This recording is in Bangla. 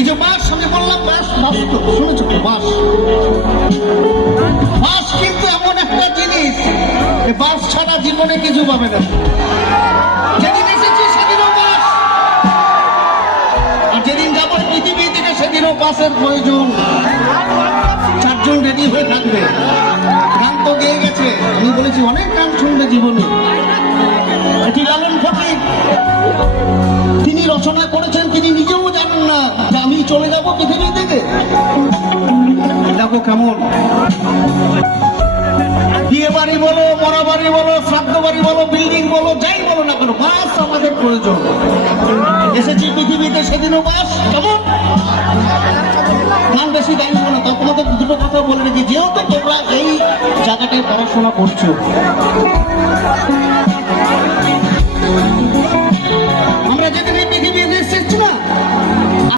এই যে বাস, আমি বললাম বাস, বাস তো শুনেছো তো, বাস। বাস কিন্তু এমন একটা জিনিস, বাস ছাড়া জীবনে কিছু পাবে না। যেদিন এসেছি সেদিনও বাস, আর যেদিন যাবো পৃথিবী থেকে সেদিনও বাসের প্রয়োজন। চারজন রেডি হয়ে থাকবে। গান তো গেয়ে গেছে, আমি বলেছি অনেক গান শুনবে জীবনে। এটি লালন ফকির, তিনি রচনা করেছেন, তিনি নিজেও জানেন না যে আমি চলে যাব পৃথিবী থেকে। দেখো কেমন, বিয়ে বাড়ি বলো, মরা বাড়ি বলো, শ্রাদ্ধ বাড়ি বলো, বিল্ডিং বলো, যাই বলো না কেন, বাস আমাদের প্রয়োজন। এসেছি পৃথিবীতে সেদিনও বাস। কেমন গান বেশি গাইব না, তখন তোমাদের দুটো কথা বলে রেখে, যেহেতু তোমরা এই জায়গাটায় পড়াশোনা করছো, আমরা যেদিন এই পৃথিবীতে